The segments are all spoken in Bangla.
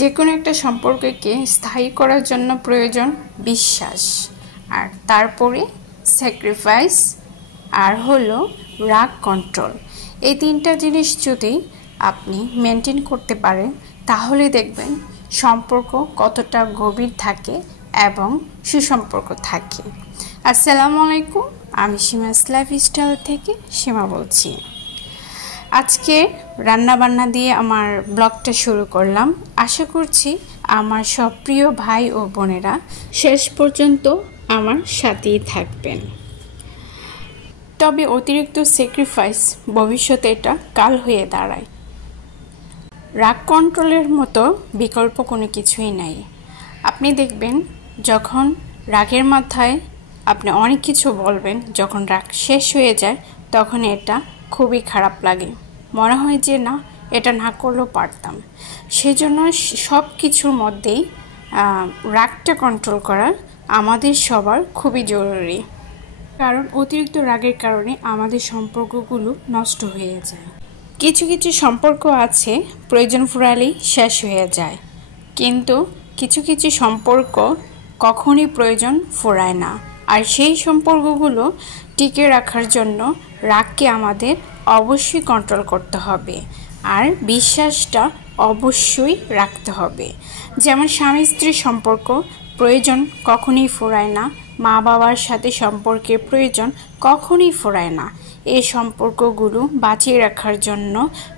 যে কোনো একটা সম্পর্ককে স্থায়ী করার জন্য প্রয়োজন বিশ্বাস, আর তারপরে স্যাক্রিফাইস, আর হলো রাগ কন্ট্রোল। এই তিনটা জিনিস যদি আপনি মেনটেন করতে পারেন তাহলে দেখবেন সম্পর্ক কতটা গভীর থাকে এবং সুসম্পর্ক থাকে। আসসালামু আলাইকুম, আমি সীমাস লাইফস্টাইল থেকে সীমা বলছি। আজকে রান্নাবান্না দিয়ে আমার ব্লগটা শুরু করলাম। আশা করছি আমার সব প্রিয় ভাই ও বোনেরা শেষ পর্যন্ত আমার সাথেই থাকবেন। তবে অতিরিক্ত স্যাক্রিফাইস ভবিষ্যতে এটা কাল হয়ে দাঁড়ায়। রাগ কন্ট্রোলের মতো বিকল্প কোনো কিছুই নাই। আপনি দেখবেন যখন রাগের মাথায় আপনি অনেক কিছু বলবেন, যখন রাগ শেষ হয়ে যায় তখন এটা খুবই খারাপ লাগে, মনে হয় যে না, এটা না করলেও পারতাম। সেজন্য সব কিছুর মধ্যেই রাগটা কন্ট্রোল করা আমাদের সবার খুবই জরুরি, কারণ অতিরিক্ত রাগের কারণে আমাদের সম্পর্কগুলো নষ্ট হয়ে যায়। কিছু কিছু সম্পর্ক আছে প্রয়োজন ফুরালেই শেষ হয়ে যায়, কিন্তু কিছু কিছু সম্পর্ক কখনই প্রয়োজন ফুরায় না। আর সেই সম্পর্কগুলো টিকে রাখার জন্য রাগকে আমাদের অবশ্যই কন্ট্রোল করতে হবে, আর বিশ্বাসটা অবশ্যই রাখতে হবে। যেমন স্বামী স্ত্রীর সম্পর্ক প্রয়োজন কখনই ফুরায় না, মা বাবার সাথে সম্পর্কের প্রয়োজন কখনই ফুরায় না। এই সম্পর্কগুলো বাঁচিয়ে রাখার জন্য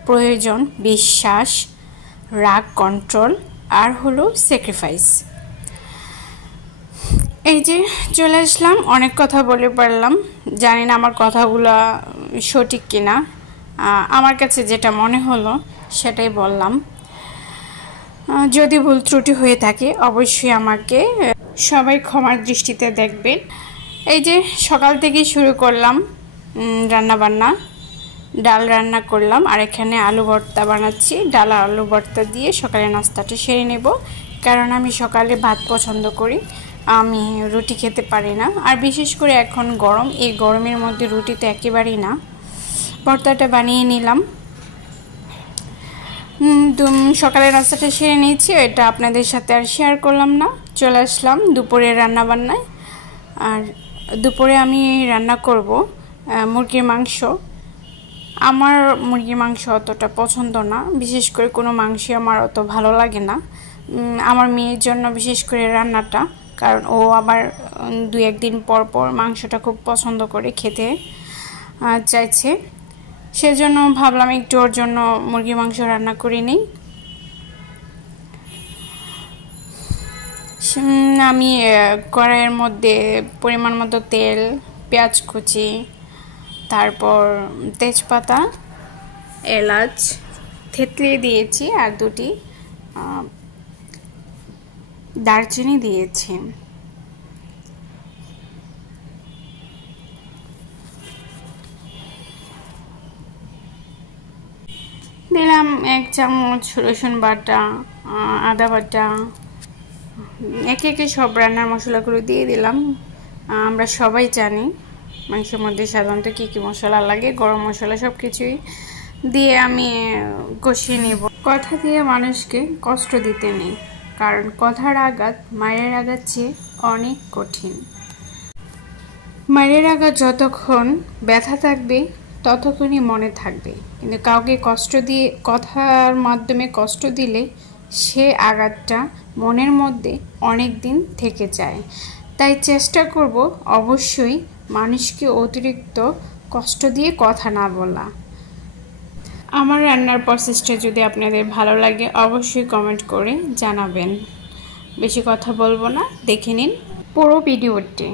প্রয়োজন বিশ্বাস, রাগ কন্ট্রোল, আর হলো স্যাক্রিফাইস। এই যে চলে আসলাম, অনেক কথা বলে পারলাম, জানি না আমার কথাগুলো সঠিক কিনা। আমার কাছে যেটা মনে হলো সেটাই বললাম। যদি ভুল ত্রুটি হয়ে থাকে অবশ্যই আমাকে সবাই ক্ষমার দৃষ্টিতে দেখবেন। এই যে সকাল থেকেই শুরু করলাম রান্নাবান্না। ডাল রান্না করলাম, আর এখানে আলু ভর্তা বানাচ্ছি। ডাল আর আলু ভর্তা দিয়ে সকালে নাস্তাটা সেরে নেব, কারণ আমি সকালে ভাত পছন্দ করি, আমি রুটি খেতে পারি না। আর বিশেষ করে এখন গরম, এই গরমের মধ্যে রুটি তো একেবারেই না। ভর্তাটা বানিয়ে নিলাম, সকালে নাস্তাটা সেরে নিয়েছি, এটা আপনাদের সাথে আর শেয়ার করলাম না। চলে আসলাম দুপুরের রান্নাবান্নায়। আর দুপুরে আমি রান্না করব মুরগির মাংস। আমার মুরগির মাংস অতটা পছন্দ না, বিশেষ করে কোনো মাংসই আমার অত ভালো লাগে না। আমার মেয়ের জন্য বিশেষ করে রান্নাটা, কারণ ও আবার 2-1 দিন পর পর মাংসটা খুব পছন্দ করে খেতে চাইছে, সেজন্য ভাবলাম একটু ওর জন্য মুরগির মাংস রান্না করে নিই। আমি কড়াইয়ের মধ্যে পরিমাণ মতো তেল, পেঁয়াজ কুচি, তারপর তেজপাতা, এলাচ থেতলিয়ে দিয়েছি, আর 2টি দারচিনি দিয়েছি। দিলাম 1 চামচ রসুন বাটা, আদা বাটা, একে একে সব রান্নার মশলাগুলো দিয়ে দিলাম। আমরা সবাই জানি মাংসের মধ্যে সাধারণত কী কী মশলা লাগে, গরম মশলা সব কিছুই দিয়ে আমি কষিয়ে নেব। কথা দিয়ে মানুষকে কষ্ট দিতে নেই, কারণ কথার আঘাত মায়ের আঘাত চেয়ে অনেক কঠিন। মায়ের আঘাত যতক্ষণ ব্যথা থাকবে ততক্ষণই মনে থাকবে, কিন্তু কাউকে কষ্ট দিয়ে, কথার মাধ্যমে কষ্ট দিলে সে আঘাতটা মনের মধ্যে অনেক দিন থেকে যায়। তাই চেষ্টা করব অবশ্যই মানুষকে অতিরিক্ত কষ্ট দিয়ে কথা না বলা। আমার রান্নার প্রসেসটা যদি আপনাদের ভালো লাগে অবশ্যই কমেন্ট করে জানাবেন। বেশি কথা বলবো না, দেখে নিন পুরো ভিডিওটি।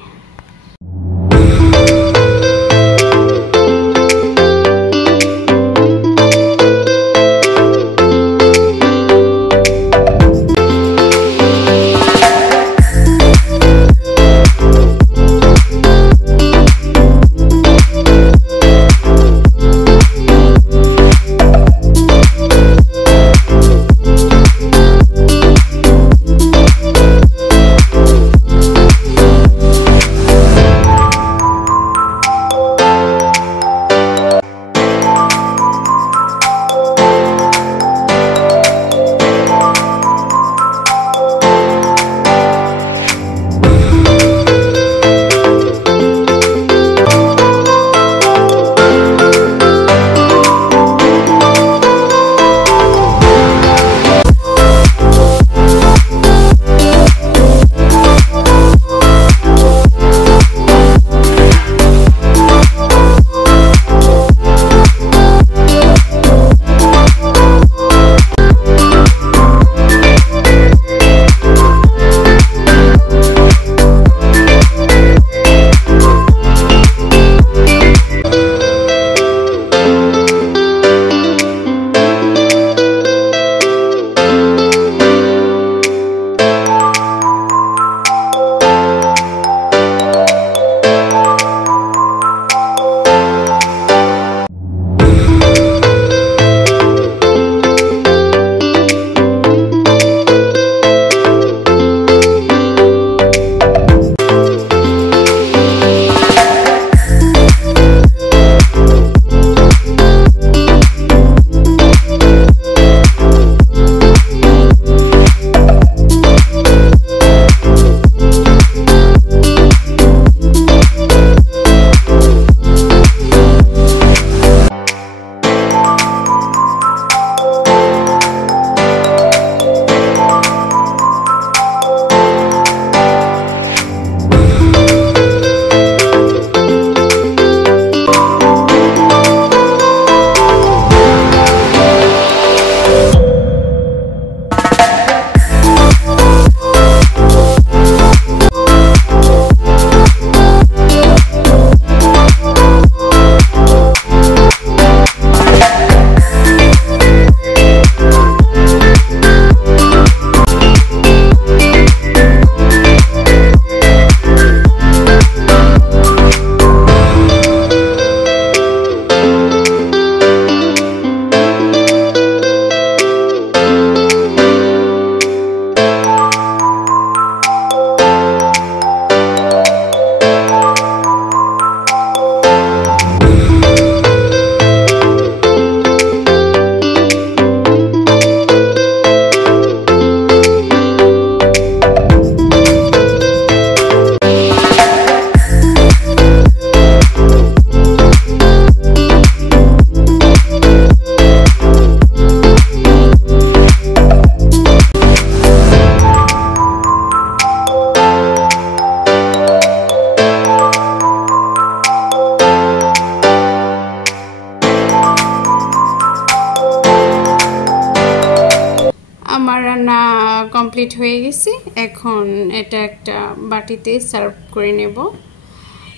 কমপ্লিট হয়ে গেছে। এখন এটা একটা বাটিতে সার্ভ করে নেব।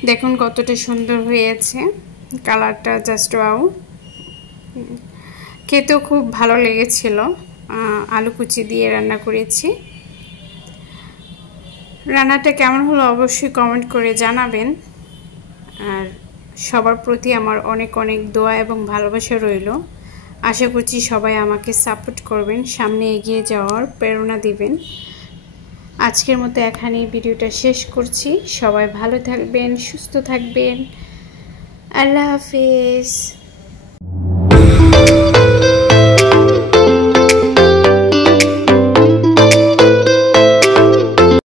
দেখুন কতটা সুন্দর হয়েছে, কালারটা জাস্ট ওয়াও। খেতেও খুব ভালো লেগেছিল। আলু কুচি দিয়ে রান্না করেছি। রান্নাটা কেমন হলো অবশ্যই কমেন্ট করে জানাবেন। আর সবার প্রতি আমার অনেক অনেক দোয়া এবং ভালোবাসা রইল। আশা করছি সবাই আমাকে সাপোর্ট করবেন, সামনে এগিয়ে যাওয়ার প্রেরণা দিবেন। আজকের মতো এখানেই ভিডিওটা শেষ করছি। সবাই ভালো থাকবেন, সুস্থ থাকবেন। আল্লাহ হাফেজ।